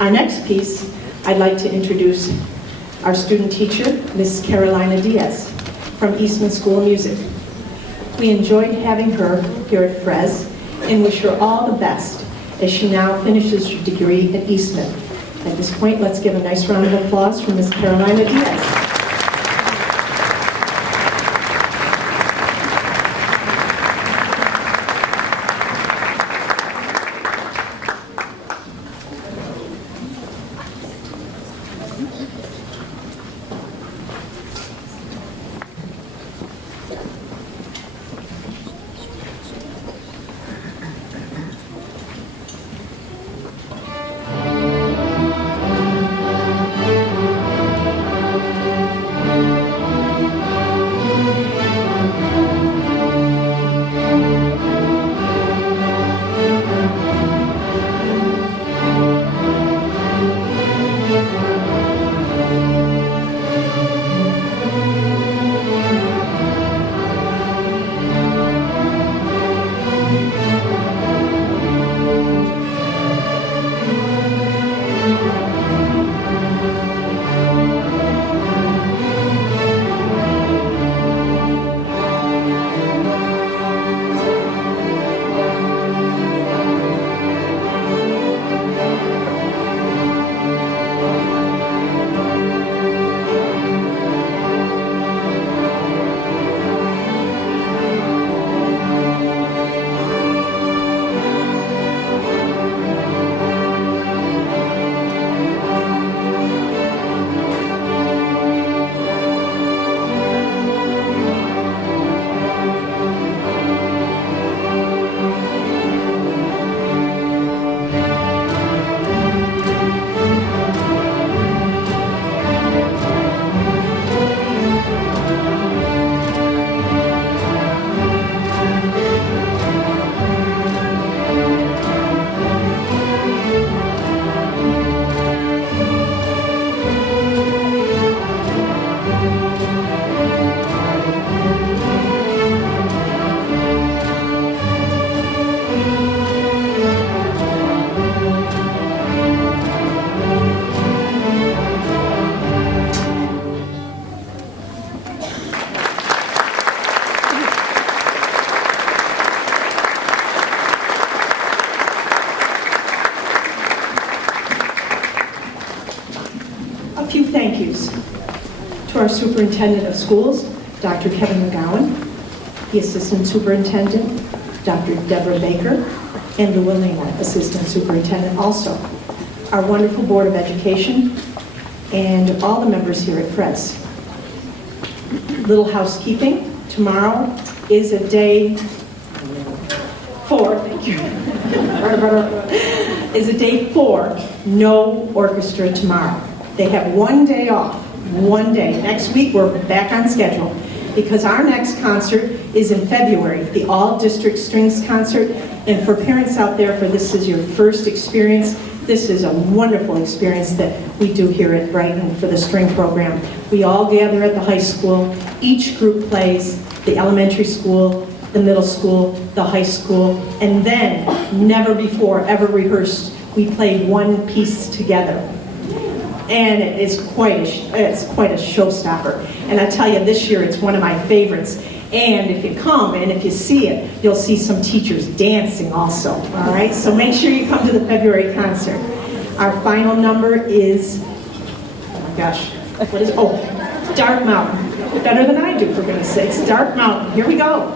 Our next piece, I'd like to introduce our student teacher, Miss Carolina Diaz from Eastman School of Music. We enjoyed having her here at FRES and wish her all the best as she now finishes her degree at Eastman. At this point, let's give a nice round of applause for Miss Carolina Diaz. our Superintendent of Schools, Dr. Kevin McGowan, the Assistant Superintendent, Dr. Deborah Baker, and Lou Elena, Assistant Superintendent also. Our wonderful Board of Education, and all the members here at FRES. Little housekeeping. Tomorrow is a day 4, thank you. Is a day 4, no orchestra tomorrow. They have one day off, one day. Next week we're back on schedule because our next concert is in February, the All-District Strings Concert. And for parents out there, for this is your first experience, this is a wonderful experience that we do here at Brighton for the string program. We all gather at the high school. Each group plays, the elementary school, the middle school, the high school, and then, never before, ever rehearsed, we play one piece together. And it's quite a showstopper. And I tell you, this year it's one of my favorites. And if you come and if you see it, you'll see some teachers dancing also, all right? So make sure you come to the February concert. Our final number is, oh my gosh, what is, oh, Dark Mountain. Better than I do, for goodness sakes. Dark Mountain, here we go.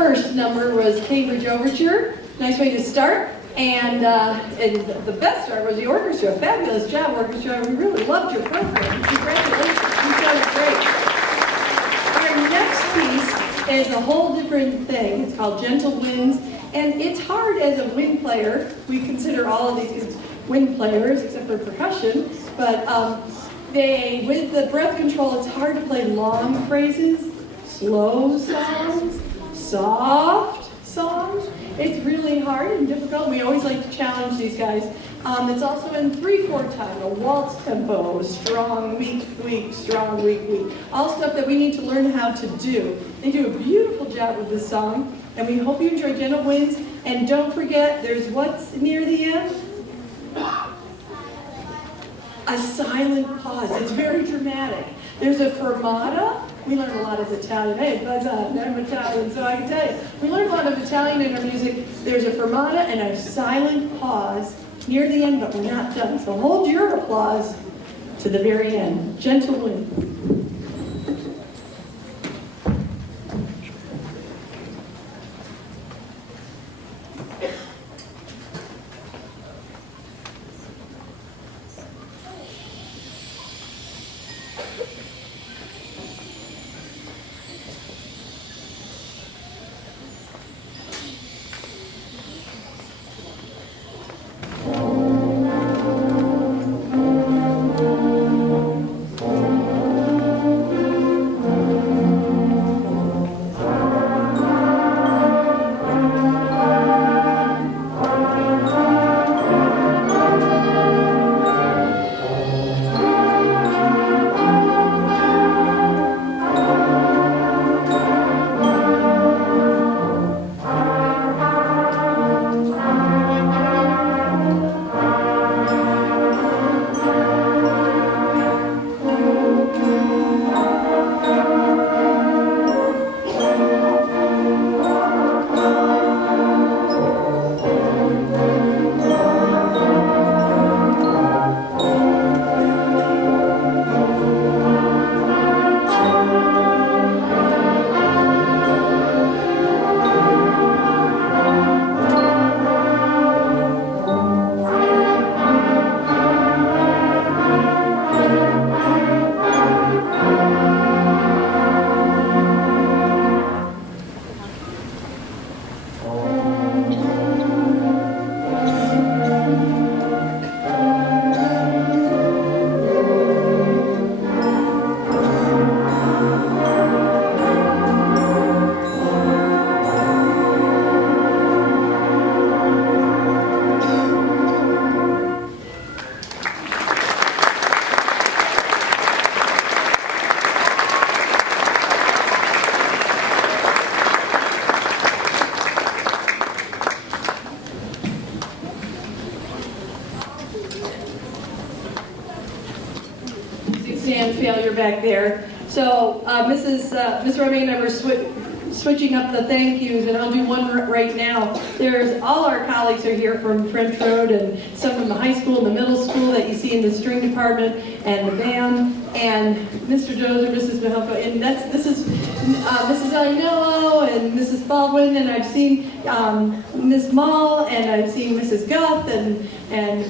first number was Cambridge Overture. Nice way to start. And the best start was the orchestra. Fabulous job, orchestra. We really loved your program. Congratulations. You sounded great. Our next piece is a whole different thing. It's called Gentle Winds. And it's hard as a wind player. We consider all of these wind players, except for percussion. But with the breath control, it's hard to play long phrases, slow songs, soft songs. It's really hard and difficult. We always like to challenge these guys. It's also in 3/4 time, a waltz tempo, strong, weak, weak, strong, weak, weak. All stuff that we need to learn how to do. They do a beautiful job with this song, and we hope you enjoy Gentle Winds. And don't forget, there's what's near the end? A silent pause. It's very dramatic. There's a fermata. We learn a lot of Italian. Hey, buzz on. I'm Italian, so I can tell you. We learn a lot of Italian in our music. There's a fermata and a silent pause near the end, but we're not done. So hold your applause to the very end. Gentle Wind. Failure back there. So Miss Remming and I were switching up the thank yous, and I'll do one right now. There's all our colleagues are here from French Road, and some from the high school and the middle school that you see in the string department and the band, and Mr. Jones and Mrs. Mahelko, and this is Mrs. Alinello and Mrs. Baldwin, and I've seen Miss Mall, and I've seen Mrs. Guth, and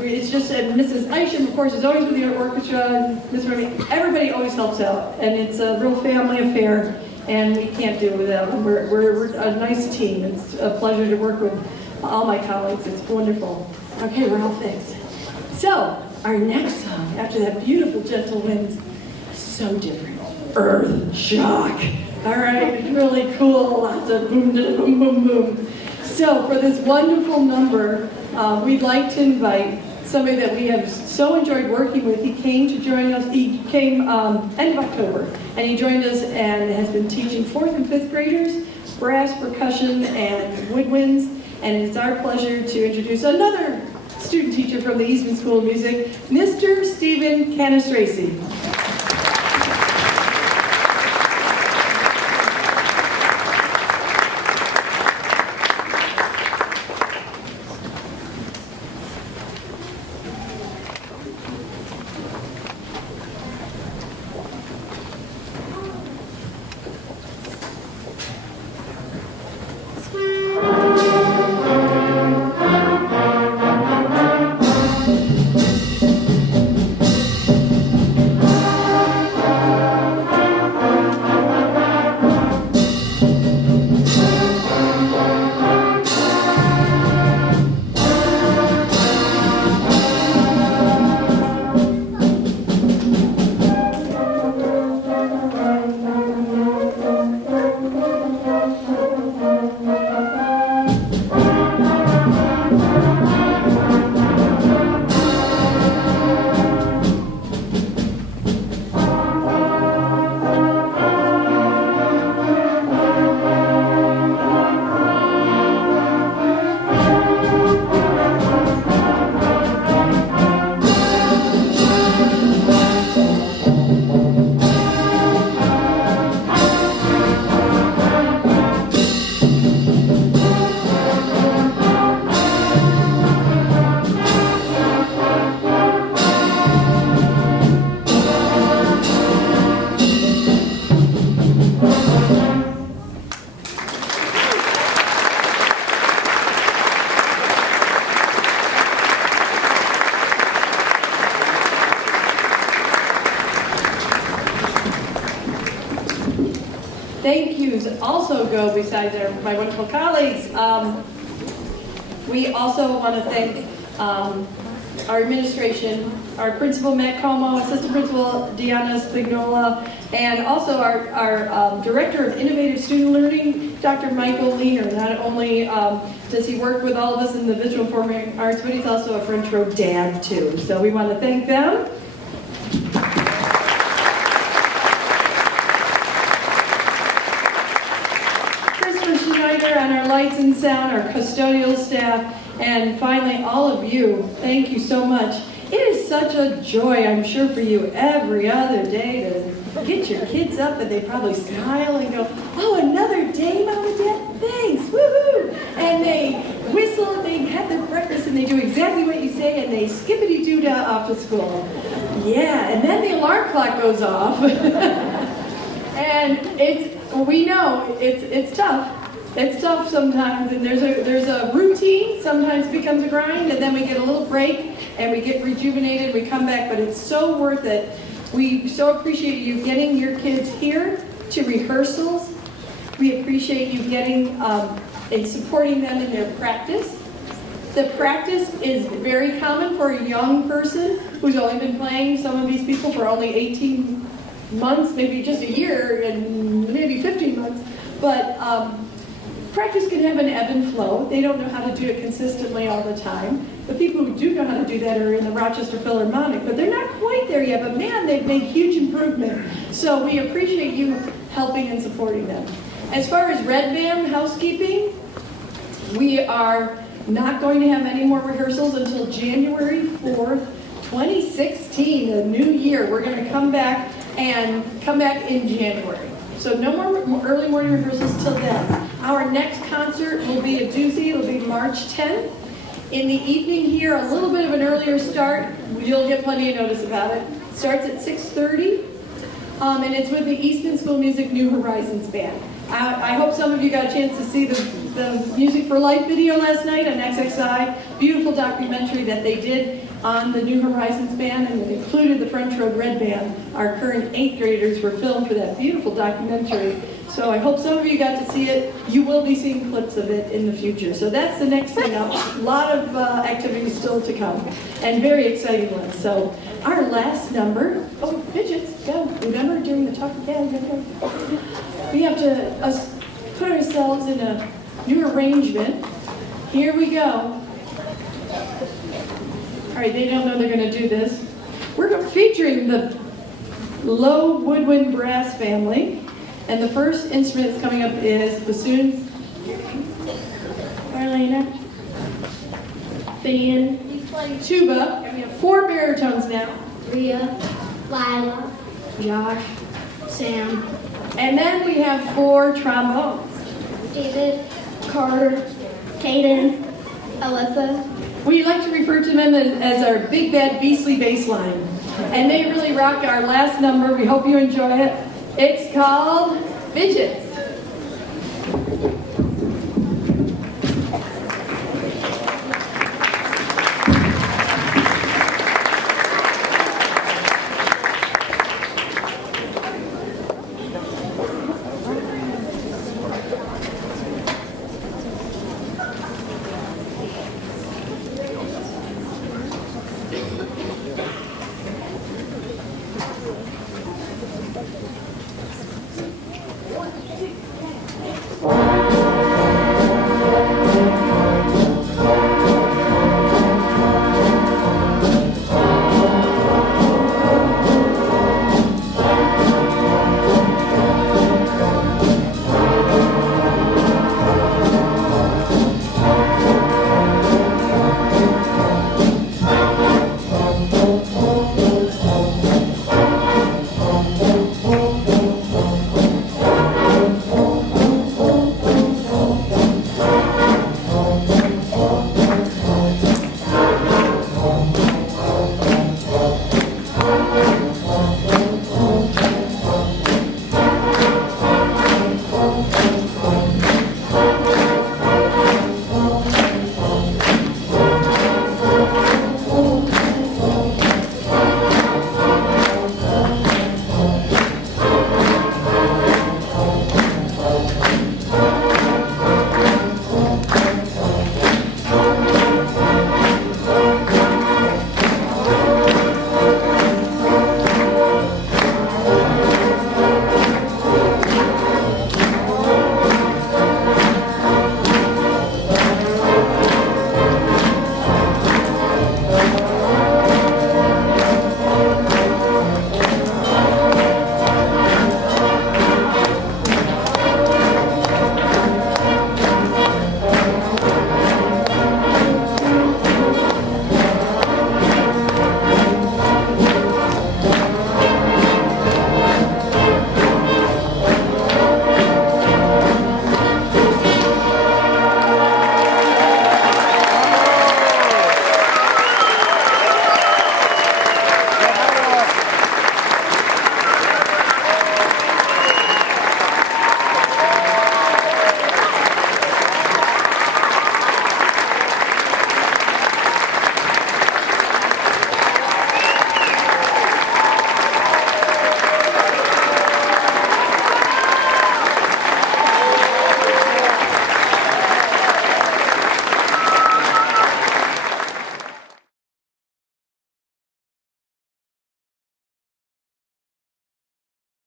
it's just, and Mrs. Isham, of course, is always with the orchestra, and Miss Remming. Everybody always helps out, and it's a real family affair, and we can't do it without them. We're a nice team. It's a pleasure to work with all my colleagues. It's wonderful. Okay, we're all fixed. So, our next song, after that beautiful Gentle Winds, so different. Earth Shock. All right, it's really cool. Lots of boom, boom, boom, boom. So, for this wonderful number, we'd like to invite somebody that we have so enjoyed working with. He came to join us. He came end of October, and he joined us and has been teaching 4th and 5th graders brass, percussion, and woodwinds. And it's our pleasure to introduce another student teacher from the Eastman School of Music, Mr. Stephen Canastraci. thank yous also go, besides my wonderful colleagues. We also want to thank our administration, our principal, Matt Como, assistant principal, Deanna Spignola, and also our director of innovative student learning, Dr. Michael Leaner. Not only does he work with all of us in the visual performing arts, but he's also a French Road dad too. So we want to thank them. On our lights and sound, our custodial staff, and finally all of you, thank you so much. It is such a joy, I'm sure, for you every other day to get your kids up and they probably smile and go, oh, another day, Mom and Dad, thanks, woohoo! And they whistle and they have their breakfast and they do exactly what you say and they skippity-doo-dah off to school. Yeah, and then the alarm clock goes off. And we know it's tough. It's tough sometimes, and there's a routine, sometimes becomes a grind, and then we get a little break, and we get rejuvenated, we come back, but it's so worth it. We so appreciate you getting your kids here to rehearsals. We appreciate you getting and supporting them in their practice. The practice is very common for a young person who's only been playing, some of these people, for only 18 months, maybe just a year, and maybe 15 months, but practice can have an ebb and flow. They don't know how to do it consistently all the time. The people who do know how to do that are in the Rochester Philharmonic, but they're not quite there yet. But man, they've made huge improvement. So we appreciate you helping and supporting them. As far as Red Band housekeeping, we are not going to have any more rehearsals until January 4th, 2016, the new year. We're going to come back in January. So no more early morning rehearsals till then. Our next concert will be a doozy. It'll be March 10th. In the evening here, a little bit of an earlier start. You'll get plenty of notice about it. Starts at 6:30, and it's with the Eastman School Music New Horizons Band. I hope some of you got a chance to see the Music for Life video last night on XXI. Beautiful documentary that they did on the New Horizons Band, and it included the French Road Red Band. Our current 8th graders were filmed for that beautiful documentary. So I hope some of you got to see it. You will be seeing clips of it in the future. So that's the next thing up. A lot of activities still to come, and very exciting ones. So our last number, oh, fidgets, go. Remember during the talk, we have to put ourselves in a new arrangement. Here we go. All right, they don't know they're going to do this. We're featuring the Low Woodwind Brass Family. And the first instrument that's coming up is bassoon, Marlena, Finian, tuba, and we have 4 baritones now. Rhea, Lila, Josh, Sam, and then we have 4 trombones. David, Carter, Caden, Alyssa. We like to refer to them as our big bad beastly bass line. And they really rock our last number. We hope you enjoy it. It's called Fidgets.